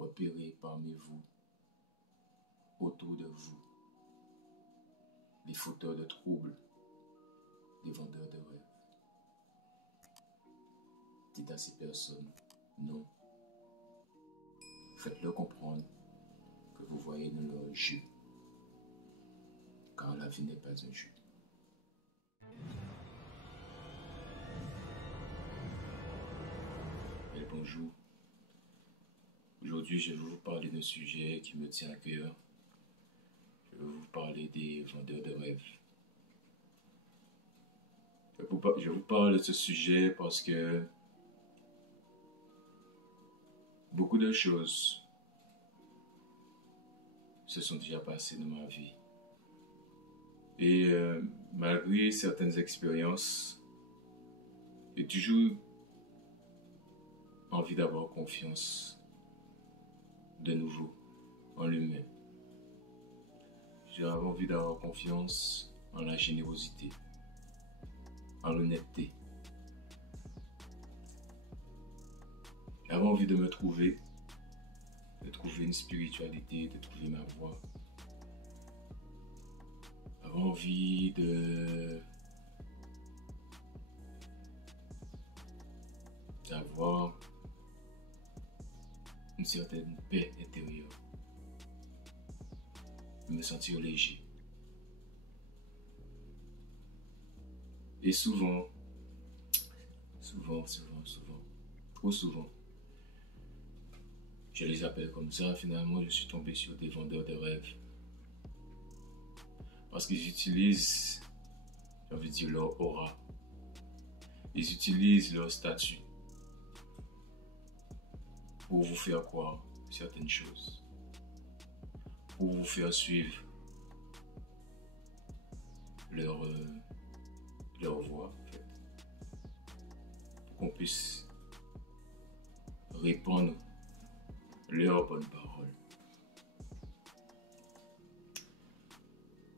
repérer parmi vous, autour de vous, les fauteurs de troubles, les vendeurs de rêves. Dites à ces personnes, non. Faites-leur comprendre que vous voyez dans leur jeu, car la vie n'est pas un jeu. Et bonjour. Aujourd'hui, je vais vous parler d'un sujet qui me tient à cœur. Je vais vous parler des vendeurs de rêves. Je vous parle de ce sujet parce que beaucoup de choses se sont déjà passées dans ma vie. Et malgré certaines expériences, j'ai toujours envie d'avoir confiance de nouveau en l'humain. J'ai envie d'avoir confiance en la générosité, en l'honnêteté. J'avais envie de me trouver, de trouver une spiritualité, de trouver ma voie. J'avais envie d'avoir une certaine paix intérieure, de me sentir léger. Et souvent, trop souvent, je les appelle comme ça, finalement je suis tombé sur des vendeurs de rêves. Parce qu'ils utilisent, j'ai envie de dire, leur aura. Ils utilisent leur statut pour vous faire croire certaines choses, pour vous faire suivre leur voie, en fait, pour qu'on puisse répandre leurs bonnes paroles.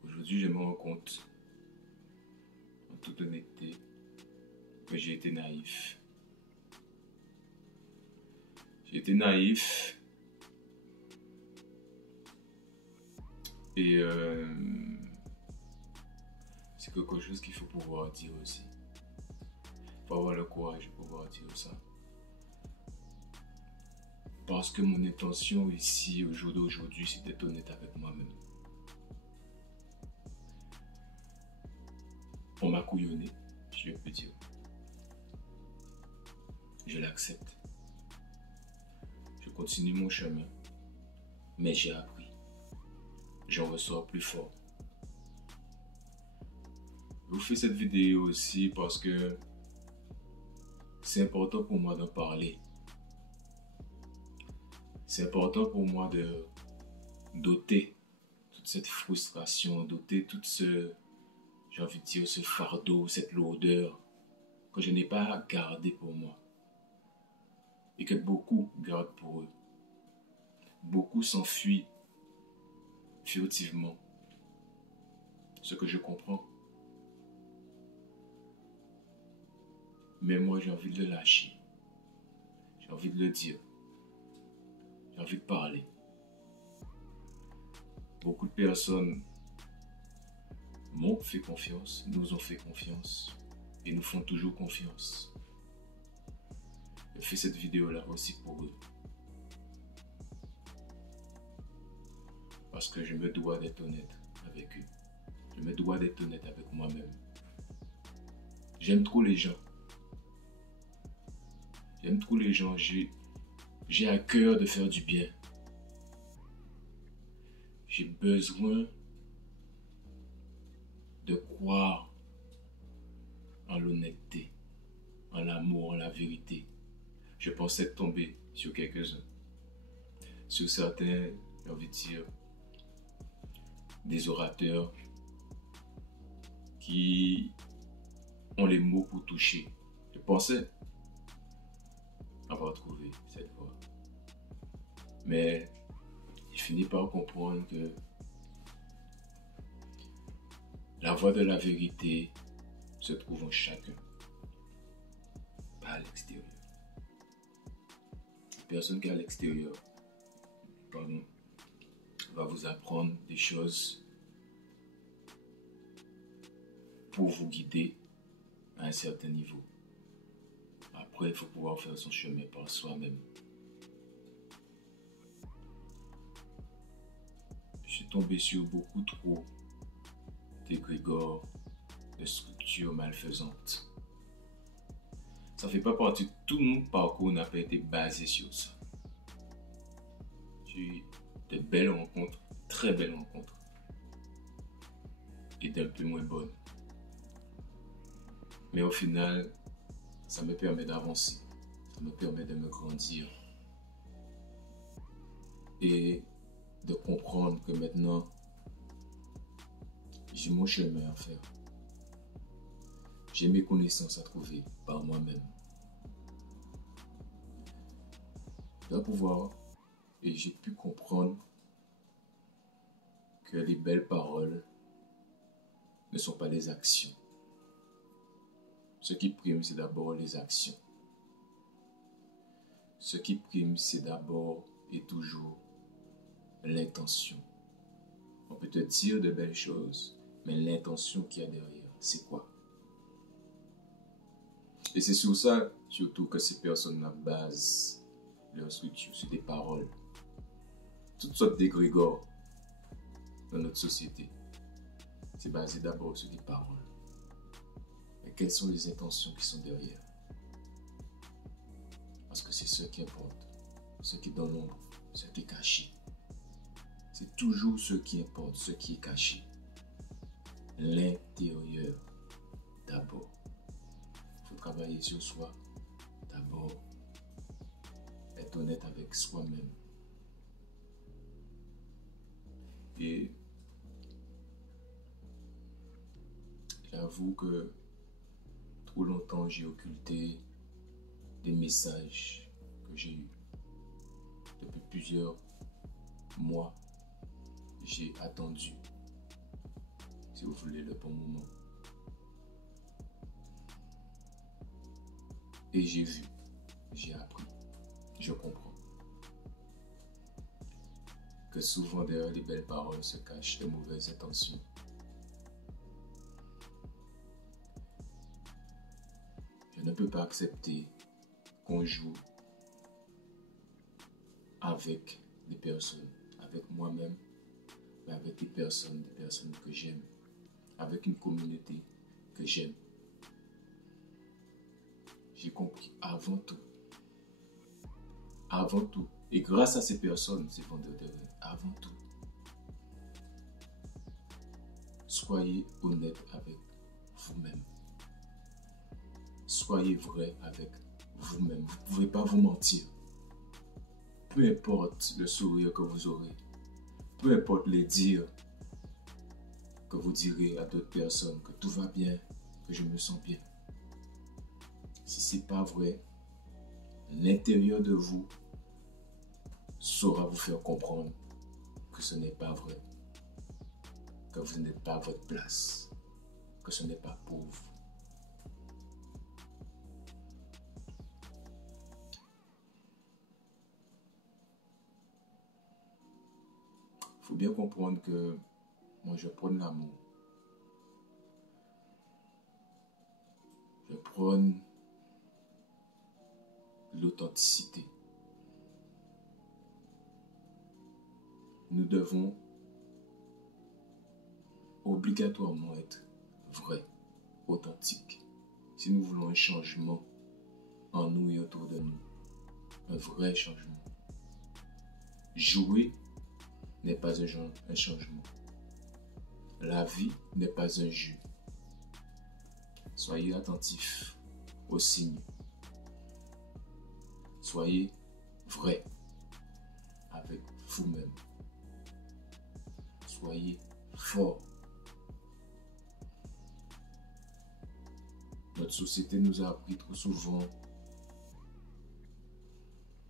Aujourd'hui, je me rends compte, en toute honnêteté, que j'ai été naïf. J'ai été naïf et c'est quelque chose qu'il faut pouvoir dire aussi. Il faut avoir le courage de pouvoir dire ça. Parce que mon intention ici, au jour d'aujourd'hui, c'est d'être honnête avec moi-même. On m'a couillonné, je peux dire. Je l'accepte. Je continue mon chemin, mais j'ai appris. J'en ressors plus fort. Je vous fais cette vidéo aussi parce que c'est important pour moi d'en parler. C'est important pour moi de d'ôter toute cette frustration, d'ôter tout ce, j'ai envie de dire, ce fardeau, cette lourdeur que je n'ai pas à garder pour moi et que beaucoup gardent pour eux. Beaucoup s'enfuient furtivement, ce que je comprends. Mais moi, j'ai envie de le lâcher. J'ai envie de le dire. J'ai envie de parler. Beaucoup de personnes m'ont fait confiance, nous ont fait confiance et nous font toujours confiance. Je fais cette vidéo-là aussi pour eux. Parce que je me dois d'être honnête avec eux. Je me dois d'être honnête avec moi-même. J'aime trop les gens. J'aime trop les gens. J'ai à cœur de faire du bien. J'ai besoin de croire en l'honnêteté, en l'amour, en la vérité. Je pensais tomber sur quelques-uns. Sur certains, j'ai envie de dire, des orateurs qui ont les mots pour toucher. Je pensais avoir trouvé cette voie. Mais j'ai fini par comprendre que la voie de la vérité se trouve en chacun, pas à l'extérieur. La personne qui est à l'extérieur pardon, va vous apprendre des choses pour vous guider à un certain niveau. Après, il faut pouvoir faire son chemin par soi-même. Je suis tombé sur beaucoup trop d'égrégores, de structures malfaisantes. Ça fait pas partie de tout mon parcours, n'a pas été basé sur ça. J'ai eu de belles rencontres, très belles rencontres, et d'un peu moins bonnes. Mais au final, ça me permet d'avancer, ça me permet de me grandir et de comprendre que maintenant, j'ai mon chemin à faire. J'ai mes connaissances à trouver par moi-même. Je dois pouvoir, et j'ai pu comprendre que les belles paroles ne sont pas les actions. Ce qui prime, c'est d'abord les actions. Ce qui prime, c'est d'abord et toujours l'intention. On peut te dire de belles choses, mais l'intention qu'il y a derrière, c'est quoi? Et c'est sur ça, surtout, que ces personnes-là basent leur structure, sur des paroles. Toutes sortes d'égrégores dans notre société. C'est basé d'abord sur des paroles. Mais quelles sont les intentions qui sont derrière? Parce que c'est ce qui importe. Ce qui est dans l'ombre, ce qui est caché. C'est toujours ce qui importe, ce qui est caché. L'intérieur, d'abord. Il faut travailler sur soi, d'abord. Être honnête avec soi-même. Et j'avoue que trop longtemps j'ai occulté des messages que j'ai eus. Depuis plusieurs mois, j'ai attendu, si vous voulez, le bon moment. Et j'ai vu, j'ai appris, je comprends que souvent derrière les belles paroles se cachent de mauvaises intentions. Je ne peux pas accepter qu'on joue avec des personnes, avec moi-même, mais avec des personnes que j'aime, avec une communauté que j'aime. J'ai compris avant tout, et grâce à ces personnes, ces vendeurs de rêve, avant tout, soyez honnête avec vous-même. Soyez vrai avec vous-même. Vous ne pouvez pas vous mentir. Peu importe le sourire que vous aurez, peu importe les dires que vous direz à d'autres personnes que tout va bien, que je me sens bien. Si ce n'est pas vrai, l'intérieur de vous saura vous faire comprendre que ce n'est pas vrai, que vous n'êtes pas à votre place, que ce n'est pas pour vous. Il faut bien comprendre que moi je prône l'amour. Je prône l'authenticité. Nous devons obligatoirement être vrais, authentiques. Si nous voulons un changement en nous et autour de nous, un vrai changement. Jouer n'est pas un changement. La vie n'est pas un jeu. Soyez attentifs aux signes. Soyez vrai avec vous-même. Soyez fort. Notre société nous a appris trop souvent,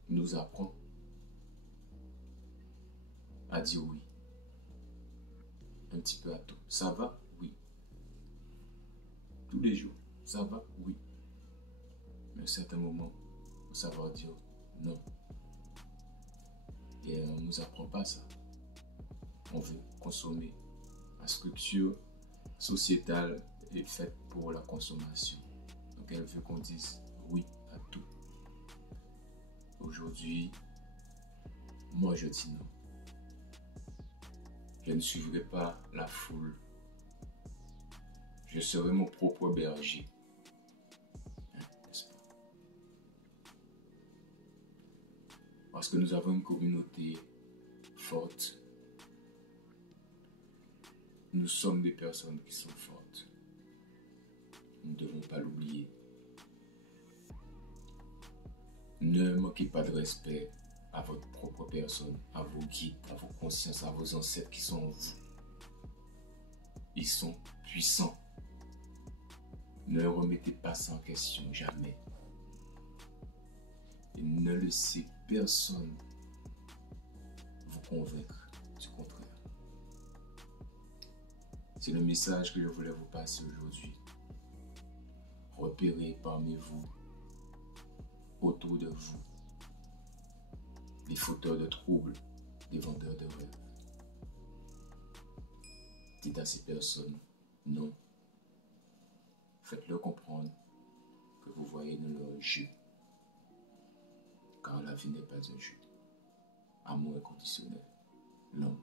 nous apprend à dire oui. Un petit peu à tout. Ça va? Oui. Tous les jours. Ça va? Oui. Mais à un certain moment, il faut savoir dire non. Et nous nous apprend pas ça. On veut consommer. La structure sociétale est faite pour la consommation. Donc elle veut qu'on dise oui à tout. Aujourd'hui, moi je dis non. Je ne suivrai pas la foule. Je serai mon propre berger. N'est-ce pas? Parce que nous avons une communauté forte. Nous sommes des personnes qui sont fortes. Nous ne devons pas l'oublier. Ne manquez pas de respect à votre propre personne, à vos guides, à vos consciences, à vos ancêtres qui sont en vous. Ils sont puissants. Ne remettez pas ça en question, jamais. Et ne laissez personne vous convaincre du contraire. C'est le message que je voulais vous passer aujourd'hui. Repérez parmi vous, autour de vous, des fauteurs de troubles, des vendeurs de rêves. Dites à ces personnes, non. Faites-leur comprendre que vous voyez dans leur jeu. Car la vie n'est pas un jeu. Amour inconditionnel. L'homme